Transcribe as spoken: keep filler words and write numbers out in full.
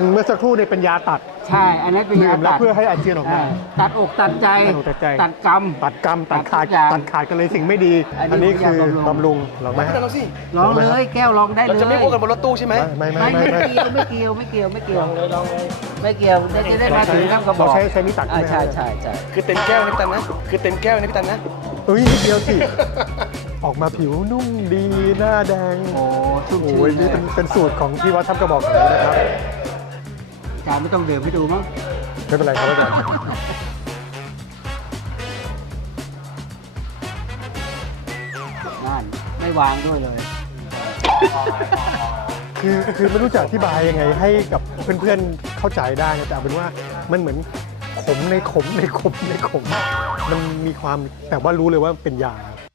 เมื่อสักครู่เนี่ยเป็นยาตัดใช่อันนั้นเป็นยาดื่มแล้ตัว ดเพื่อให้อาเจียนออกมาตัดอกตัดใจตัดอกตัดใจตัดกรรมตัดกรรมตัดขาดตัดทุกอย่างตัดขาดกันเลยสิ่งไม่ดีอัอันนนี้นี้คือบำรุงบำรุงหรอไหมไม่เป็นเราสิลองเลยแก้วลองได้เลยเราจะไม่พูดกันบนรถตู้ใช่ไหมไม่ไม่ไม่ไม่ไม่ไม่เกี่ยวไม่เกี่ยวไม่เกี่ยวไม่เกี่ยวไม่เกี่ยวได้จะได้มาถึงครับกระบเราอกใช้ใช้นี่ตัดอ่าใช่ไหมใช่ใช่ใช่คือเต็มแก้วนะพี่ตันนะ คือเต็มแก้วนะพี่ตันนะเอ้ยนิดเดียวสิ ออกมาผิวนุ่มดีหน้าแดงโอ้ชุ่มโอ้ชื่ยนเลนี่ยเป็นเป็นสูตรของที่วัดทับกระบอกของเรานะครับอาจารย์ไม่ต้องดื่มให้ดูมั้งไม่เป็นไรครับอาจารย์นั่นไม่วางด้วยเลยคือคือไม่รู้จะอธิบายยังไงให้กับเพื่อนๆเข้าใจได้นะแต่เอาเป็นว่ามันเหมือนขมในขมในขมในขม มันมีความแต่ว่ารู้เลยว่าเป็นยา